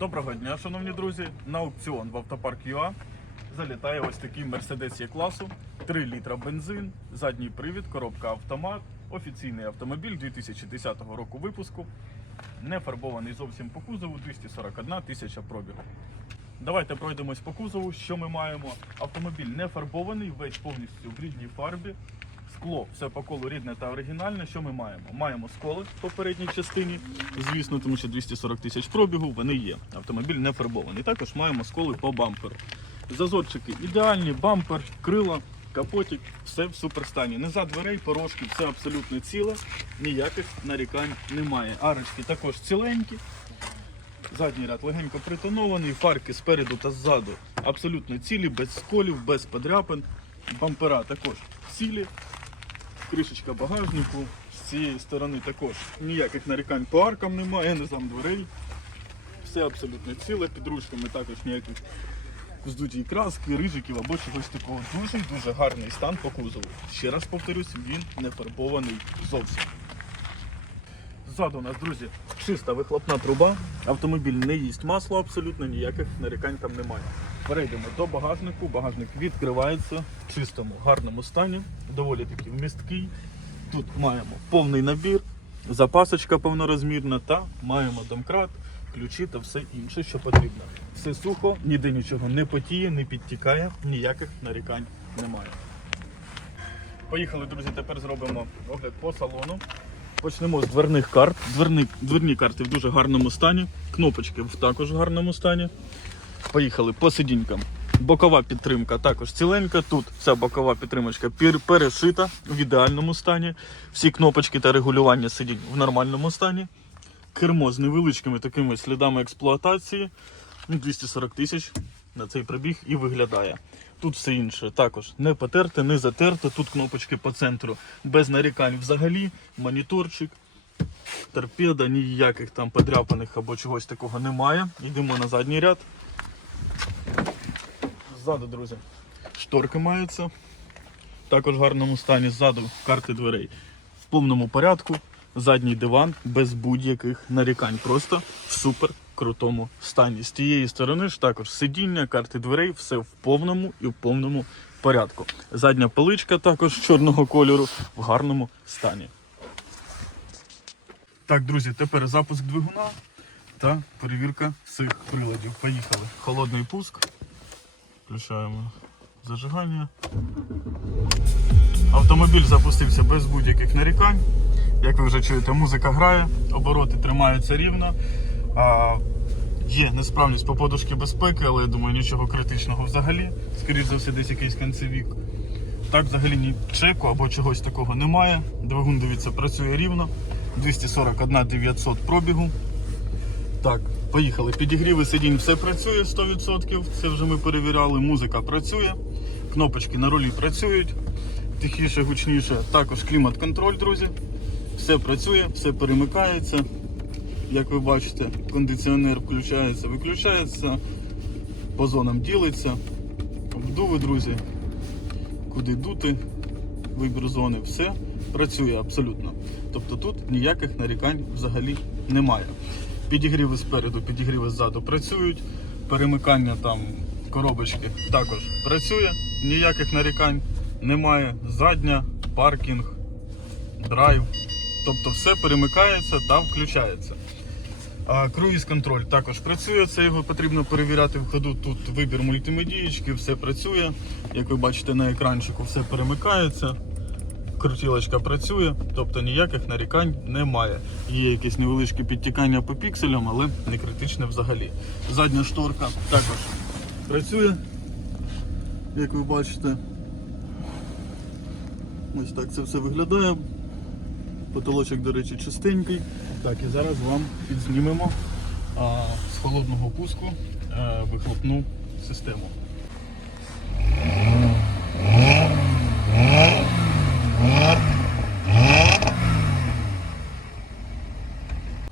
Доброго дня, шановні друзі. На аукціон в автопарк ЮА залітає ось такий Mercedes Є-класу, 3 літра бензин, задній привід, коробка автомат, офіційний автомобіль 2010 року випуску, не фарбований зовсім по кузову, 241 тисяча пробігу. Давайте пройдемось по кузову. Що ми маємо? Автомобіль не фарбований, весь повністю в рідній фарбі. Скло, все по колу рідне та оригінальне. Що ми маємо? Маємо сколи в попередній частині, звісно, тому що 240 тисяч пробігу вони є. Автомобіль не фарбований. Також маємо сколи по бамперу. Зазорчики ідеальні, бампер, крила, капотик, все в суперстані. Низа дверей, порожки, все абсолютно ціле, ніяких нарікань немає. Арочки також ціленькі. Задній ряд легенько притонований, фарки спереду та ззаду абсолютно цілі, без сколів, без подряпин. Бампера також цілі. Кришечка багажнику. З цієї сторони також ніяких нарікань по аркам немає, не зам дверей. Все абсолютно ціле, під ручками також ніяких здутій краски, рижиків або чогось такого. Дуже-дуже гарний стан по кузову. Ще раз повторюсь, він не фарбований зовсім. Ззаду у нас, друзі, чиста вихлопна труба. Автомобіль не їсть масло, абсолютно ніяких нарікань там немає. Перейдемо до багажнику. Багажник відкривається в чистому, гарному стані, доволі таки вмісткий. Тут маємо повний набір, запасочка повнорозмірна та маємо домкрат, ключі та все інше, що потрібно. Все сухо, ніде нічого не потіє, не підтікає, ніяких нарікань немає. Поїхали, друзі, тепер зробимо огляд по салону. Почнемо з дверних карт. Дверні, дверні карти в дуже гарному стані. Кнопочки в також гарному стані. Поїхали по сидінькам. Бокова підтримка також ціленька. Тут вся бокова підтримочка перешита в ідеальному стані. Всі кнопочки та регулювання сидінь в нормальному стані. Кермо з невеличкими такими слідами експлуатації. Ну, 240 тисяч на цей пробіг і виглядає. Тут все інше також не потерте, не затерте. Тут кнопочки по центру без нарікань взагалі. Моніторчик, торпеда, ніяких там подряпаних або чогось такого немає. Йдемо на задній ряд. Ззаду, друзі, шторки маються. Також в гарному стані ззаду карти дверей в повному порядку. Задній диван без будь-яких нарікань. Просто супер крутому стані. З тієї сторони ж також сидіння, карти дверей, все в повному і в повному порядку. Задня поличка також чорного кольору в гарному стані. Так, друзі, тепер запуск двигуна та перевірка всіх приладів. Поїхали. Холодний пуск. Включаємо зажигання. Автомобіль запустився без будь-яких нарікань. Як ви вже чуєте, музика грає, обороти тримаються рівно. А, є несправність по подушці безпеки, але я думаю, нічого критичного взагалі. Скоріше за все, десь якийсь кінцевік. Так, взагалі ні чеку або чогось такого немає. Двигун, дивіться, працює рівно. 241 900 пробігу. Так, поїхали. Підігріви сидінь все працює 100%. Це вже ми перевіряли. Музика працює, кнопочки на рулі працюють. Тихіше, гучніше. Також клімат-контроль, друзі. Все працює, все перемикається. Як ви бачите, кондиціонер включається, виключається, по зонам ділиться. Вдуви, друзі, куди дути, вибір зони, все працює абсолютно. Тобто тут ніяких нарікань взагалі немає. Підігріви спереду, підігріви ззаду працюють, перемикання там коробочки також працює, ніяких нарікань немає. Задня, паркінг, драйв. Тобто все перемикається та включається. Круїз контроль також працює, це його потрібно перевіряти в ходу. Тут вибір мультимедієчки, все працює. Як ви бачите на екранчику, все перемикається. Крутілочка працює, тобто ніяких нарікань немає. Є якесь невеличке підтікання по пікселям, але не критичне взагалі. Задня шторка також працює, як ви бачите. Ось так це все виглядає. Потолочок, до речі, чистенький. Так, і зараз вам підзнімемо а, з холодного пуску а, вихлопну систему.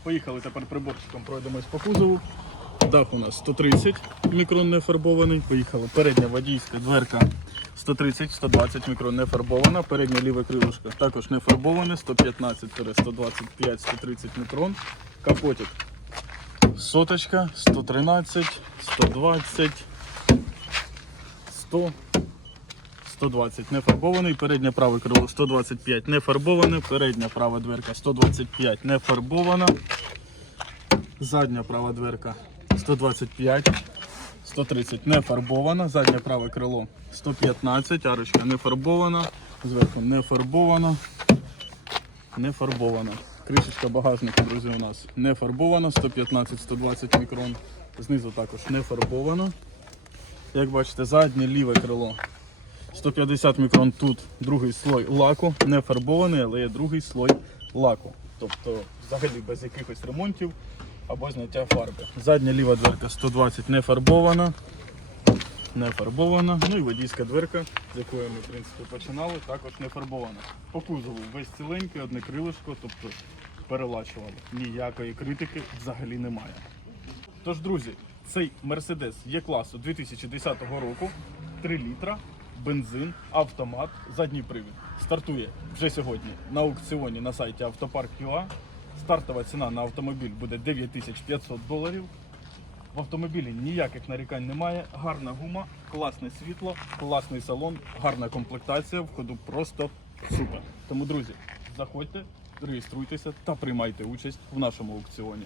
Поїхали тепер приборчиком, пройдемось по кузову. Дах у нас 130 мікрон не фарбований. Поїхали. Передня водійська дверка 130-120 мікрон не фарбована. Переднє ліве крилишко також не фарбоване. 115-125-130 мікрон. Капотик Соточка, 113, 120, 100, 120 не фарбований, переднє праве крило 125 не фарбоване, передня права дверка 125 не фарбована, задня права дверка 125, 130 не фарбована, заднє праве крило 115, арочка не фарбована, зверху не фарбована, не фарбована. Кришечка багажника, друзі, у нас не фарбована, 115-120 мікрон. Знизу також не фарбована. Як бачите, заднє ліве крило 150 мікрон тут другий слой лаку, не фарбований, але є другий слой лаку. Тобто взагалі без якихось ремонтів або зняття фарби. Задня ліва дверка 120 не фарбована. Не фарбована. Ну і водійська дверка, з якої ми в принципі починали, також не фарбована. По кузову весь ціленький, одне крилишко, тобто перелачували. Ніякої критики взагалі немає. Тож, друзі, цей Mercedes є класу 2010 року, 3 літра, бензин, автомат, задній привід. Стартує вже сьогодні на аукціоні на сайті Автопарк.ua. Стартова ціна на автомобіль буде 9500 доларів. В автомобілі ніяких нарікань немає. Гарна гума, класне світло, класний салон, гарна комплектація. В ходу просто супер. Тому, друзі, заходьте, реєструйтеся та приймайте участь в нашому аукціоні.